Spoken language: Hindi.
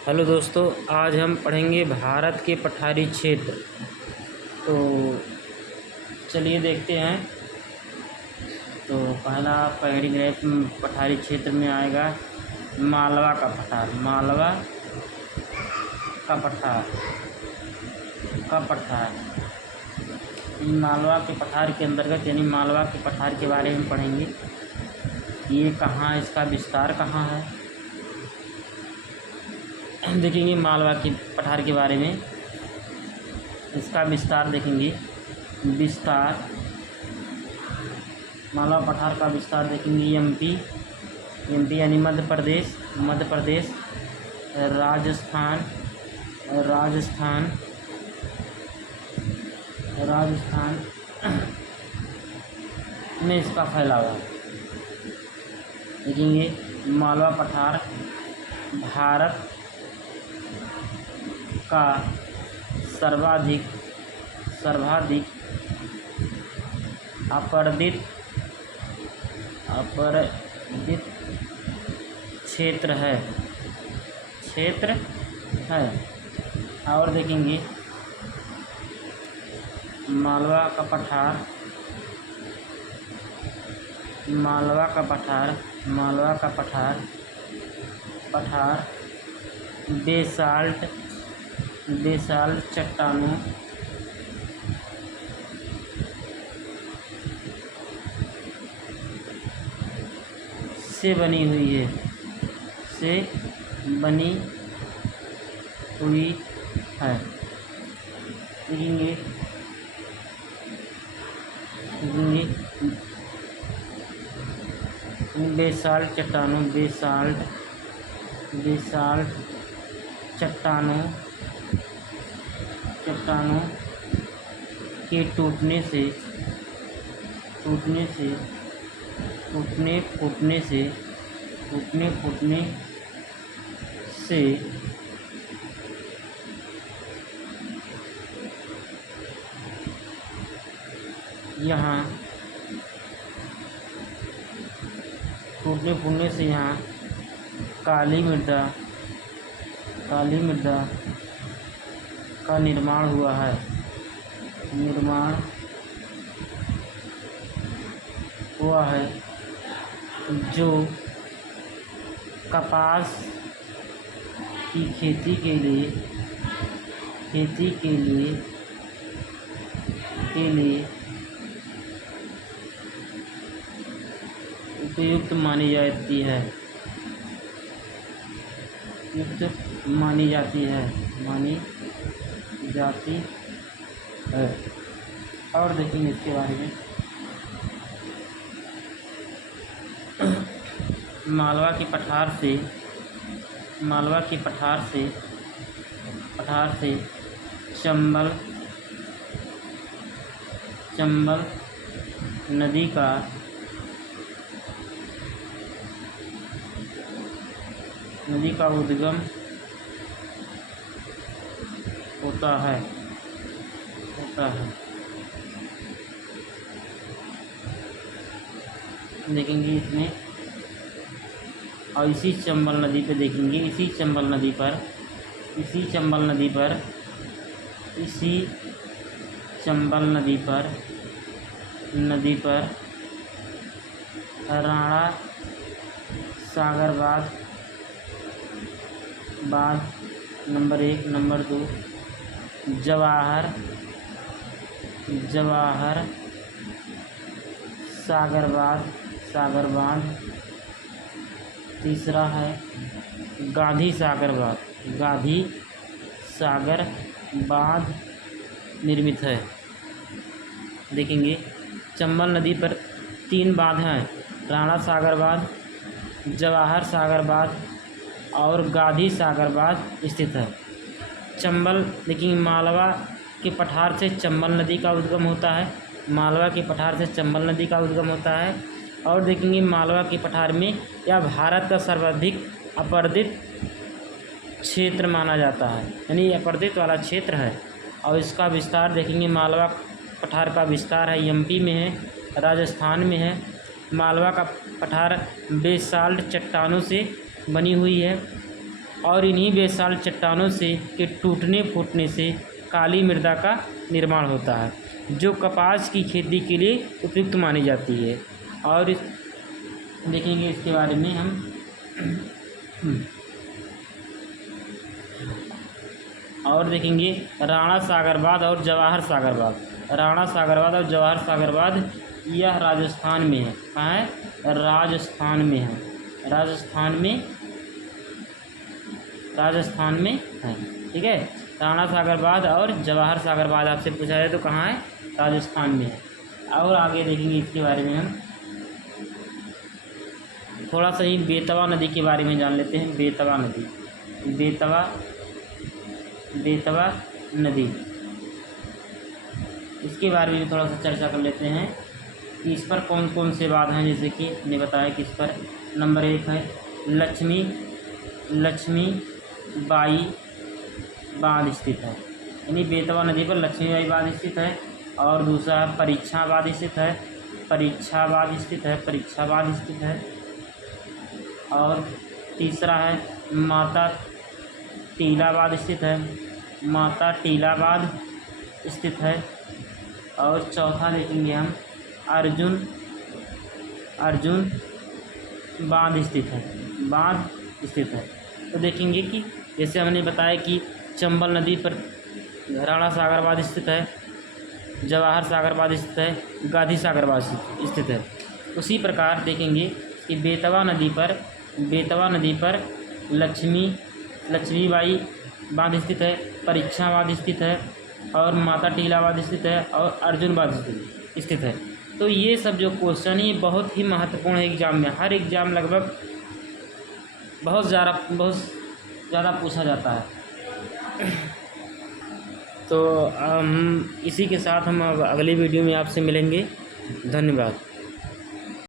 हेलो दोस्तों, आज हम पढ़ेंगे भारत के पठारी क्षेत्र। तो चलिए देखते हैं। तो पहला पैराग्राफ पठारी क्षेत्र में आएगा मालवा का पठार। मालवा का पठार मालवा के पठार के अंतर्गत यानी मालवा के पठार के बारे में पढ़ेंगे। ये कहाँ, इसका विस्तार कहाँ है, देखेंगे। मालवा के पठार के बारे में इसका विस्तार देखेंगे। मालवा पठार का विस्तार देखेंगे। एमपी यानी मध्य प्रदेश, राजस्थान में इसका फैलाव है। देखेंगे मालवा पठार भारत का सर्वाधिक अपरदित क्षेत्र है। और देखेंगे मालवा का पठार बेसाल्ट चट्टानों से बनी हुई है। देखेंगे बेसाल्ट चट्टानों के टूटने से यहाँ काली मृदा का निर्माण हुआ है। जो कपास की खेती के लिए उपयुक्त मानी जाती है। और देखेंगे इसके बारे में। मालवा के पठार से चंबल नदी का उद्गम होता है। देखेंगे इसमें। और इसी चंबल नदी पे देखेंगे, इसी चंबल नदी पर राणा सागर बांध नंबर 1, नंबर 2, जवाहर सागर बांध, तीसरा है गांधी सागर बांध निर्मित है। देखेंगे चंबल नदी पर 3 बांध हैं, राणा सागर बांध, जवाहर सागर बांध और गांधी सागर बांध स्थित है। चंबल, देखिए मालवा के पठार से चंबल नदी का उद्गम होता है। और देखेंगे मालवा के पठार में यह भारत का सर्वाधिक अपरदित क्षेत्र माना जाता है, यानी अपरदित वाला क्षेत्र है। और इसका विस्तार देखेंगे। मालवा पठार का विस्तार है, एमपी में है, राजस्थान में है। मालवा का पठार बेसाल्ट चट्टानों से बनी हुई है। और इन्हीं बेसाल चट्टानों से के टूटने फूटने से काली मृदा का निर्माण होता है, जो कपास की खेती के लिए उपयुक्त मानी जाती है। और देखेंगे इसके बारे में हम और देखेंगे राणा सागरबाद और जवाहर सागरबाद। राणा सागरबाद और जवाहर सागरबाद यह राजस्थान में है। कहाँ है? राजस्थान में है। राजस्थान में है। ठीक है, राणा सागरबाद और जवाहर सागरबाद आपसे पूछा जाए तो कहाँ है? राजस्थान में है। और आगे देखेंगे इसके बारे में हम थोड़ा सा ही बेतवा नदी के बारे में जान लेते हैं। बेतवा नदी, बेतवा नदी, इसके बारे में थोड़ा सा चर्चा कर लेते हैं कि इस पर कौन कौन से बांध हैं। जैसे कि ने बताया कि इस पर नंबर 1 है लक्ष्मी बाई बांध स्थित है, यानी बेतवा नदी पर लक्ष्मीबाई बांध स्थित है। और दूसरा है परीक्षाबाद स्थित है। और तीसरा है माता टीलाबाद स्थित है। और चौथा देखेंगे हम अर्जुन बांध स्थित है। तो देखेंगे कि जैसे हमने बताया कि चंबल नदी पर राणा सागरबाद स्थित है, जवाहर सागरबाद स्थित है, गांधी सागरबाद स्थित है। उसी प्रकार देखेंगे कि बेतवा नदी पर लक्ष्मीबाई बांध स्थित है, परीक्षाबाद स्थित है, और माता टीलाबाद स्थित है, और अर्जुन बांध स्थित है। तो ये सब जो क्वेश्चन है बहुत ही महत्वपूर्ण है एग्ज़ाम में। हर एग्ज़ाम लगभग बहुत ज़्यादा पूछा जाता है। तो इसी के साथ हम अगली वीडियो में आपसे मिलेंगे। धन्यवाद।